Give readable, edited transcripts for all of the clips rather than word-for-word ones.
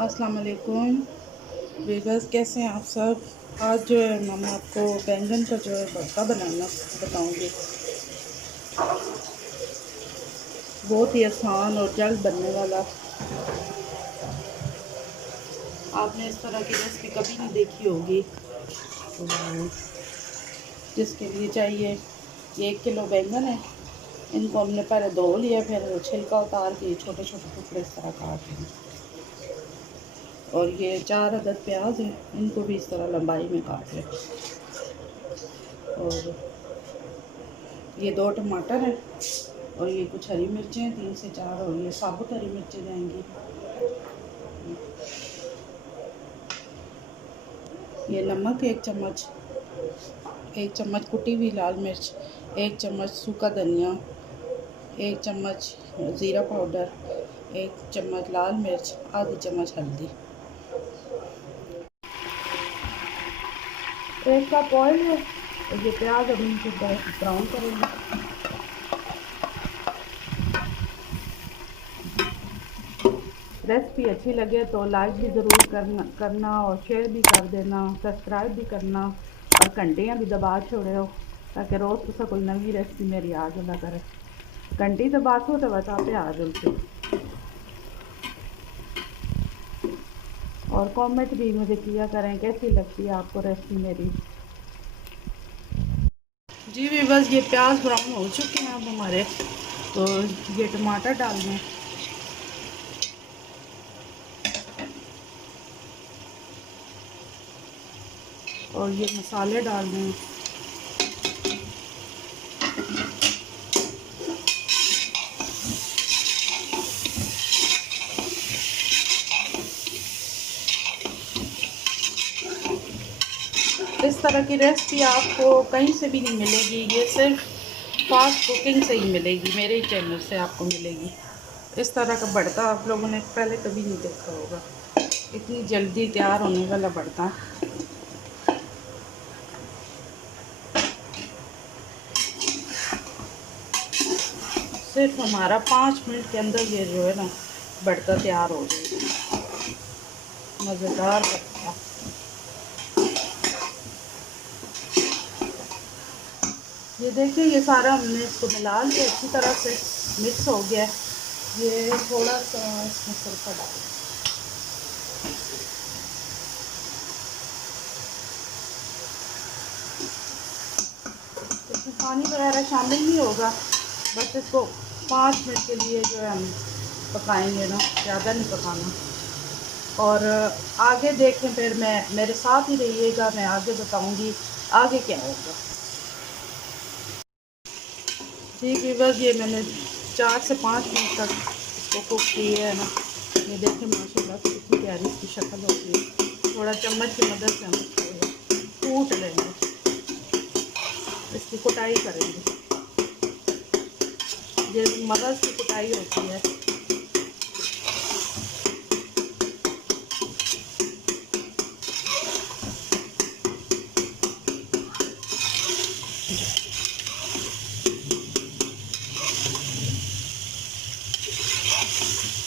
अस्सलाम वालेकुम वीवर्स, कैसे हैं आप सब। आज जो है मैं आपको बैंगन का जो है भरता बनाना बताऊंगी। बहुत ही आसान और जल्द बनने वाला। आपने इस तरह की रेसिपी कभी नहीं देखी होगी। तो जिसके लिए चाहिए, ये 1 किलो बैंगन है। इनको हमने पहले धो लिया, फिर छिलका उतार के छोटे छोटे टुकड़े इस तरह काट लिए। और ये 4 अदद प्याज हैं, इनको भी इस तरह लंबाई में काट लें। और ये 2 टमाटर हैं, और ये कुछ हरी मिर्चें हैं 3 से 4, और ये साबुत हरी मिर्चें जाएंगी। ये नमक 1 चम्मच, 1 चम्मच कुटी हुई लाल मिर्च, 1 चम्मच सूखा धनिया, 1 चम्मच ज़ीरा पाउडर, 1 चम्मच लाल मिर्च, आधी चम्मच हल्दी। 1 कप ऑयल है। और ये प्याज अब इनको ब्राउन करेंगे। रेसिपी अच्छी लगे तो लाइक भी ज़रूर करना और शेयर भी कर देना, सब्सक्राइब भी करना, और घंटियाँ भी दबा छोड़े हो ताकि रोज़ तुसा कोई नवी रेसिपी मेरी आ जला करे। घंटी दबा तो बताते आ जल्दी। और कमेंट भी मुझे किया करें कैसी लगती है आपको रेसिपी मेरी। जी भी बस ये प्याज ब्राउन हो चुके हैं अब हमारे। तो ये टमाटर डाल दें, और ये मसाले डाल दें। इस तरह की रेसिपी आपको कहीं से भी नहीं मिलेगी, ये सिर्फ फास्ट कुकिंग से ही मिलेगी, मेरे ही चैनल से आपको मिलेगी। इस तरह का भरता आप लोगों ने पहले कभी नहीं देखा होगा, इतनी जल्दी तैयार होने वाला भरता। सिर्फ हमारा 5 मिनट के अंदर ये जो है ना भरता तैयार हो जाएगा। मज़ेदार भरता। ये देखिए, ये सारा हमने इसको मिला लिया, अच्छी तरह से मिक्स हो गया है। ये थोड़ा सा इसमें सिरका डाल, इसमें पानी वगैरह शामिल नहीं होगा। बस इसको 5 मिनट के लिए जो है हम पकाएंगे ना, ज़्यादा नहीं पकाना। और आगे देखें, फिर मेरे साथ ही रहिएगा, मैं आगे बताऊंगी आगे क्या होगा। ठीक है, बस ये मैंने 4 से 5 मिनट तक इसको कुक किया है ना। ये देखें माशाल्लाह से कितनी प्यारी इसकी शक्ल होती है। थोड़ा चम्मच की मदद से हम इसको कूट लेंगे, इसकी कुटाई करेंगे, जैसे मगज़ की कुटाई होती है।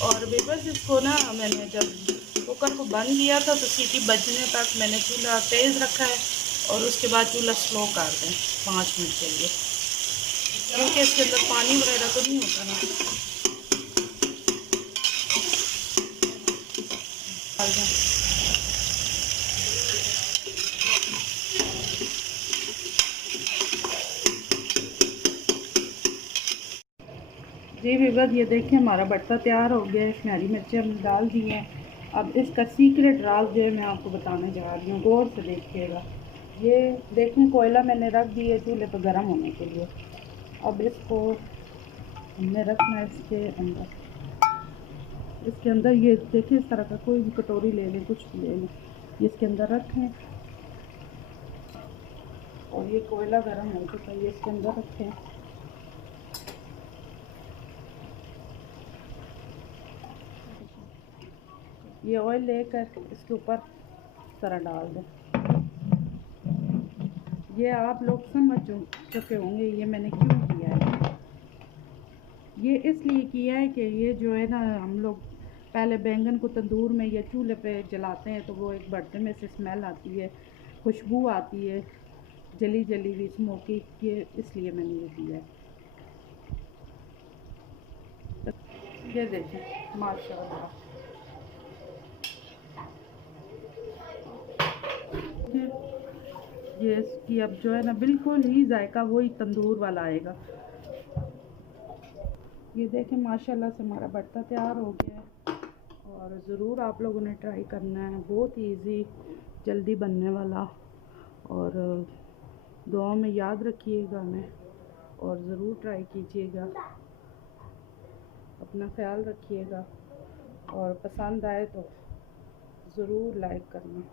और बेबस इसको ना मैंने जब कुकर को बंद किया था तो सीटी बजने तक मैंने चूल्हा तेज़ रखा है, और उसके बाद चूल्हा स्लो कर दें 5 मिनट के लिए, क्योंकि इसके अंदर पानी वगैरह तो नहीं होता ना। डाल दें। जी बेबस, ये देखें हमारा भरता तैयार हो गया है। इसमें हरी मिर्चें हमने डाल दी हैं, अब इसका सीक्रेट राज जो है मैं आपको बताने जा रही हूँ, गौर से देखिएगा। ये देखें, कोयला मैंने रख दिया चूल्हे पर गर्म होने के लिए। अब इसको हमने रखना है इसके अंदर ये देखिए, इस तरह का कोई भी कटोरी ले लें, कुछ भी ले लें, ये इसके अंदर रखें। और ये कोयला गर्म हो चुका है, ये इसके अंदर रखें। ये ऑयल लेकर इसके ऊपर तरह डाल दें। ये आप लोग समझ चुके होंगे ये मैंने क्यों किया है। ये इसलिए किया है कि ये जो है ना, हम लोग पहले बैंगन को तंदूर में या चूल्हे पे जलाते हैं तो वो एक बर्तन में से स्मेल आती है, खुशबू आती है, जली जली हुई स्मोकी, ये इसलिए मैंने ये किया है। ये देखें माशाल्लाह, ये इसकी अब जो है ना बिल्कुल ही जायका वही तंदूर वाला आएगा। ये देखें माशाल्लाह से हमारा भरता तैयार हो गया है। और ज़रूर आप लोगों ने ट्राई करना है, बहुत इजी, जल्दी बनने वाला। और दुआ में याद रखिएगा हमें, और ज़रूर ट्राई कीजिएगा। अपना ख्याल रखिएगा, और पसंद आए तो ज़रूर लाइक करना।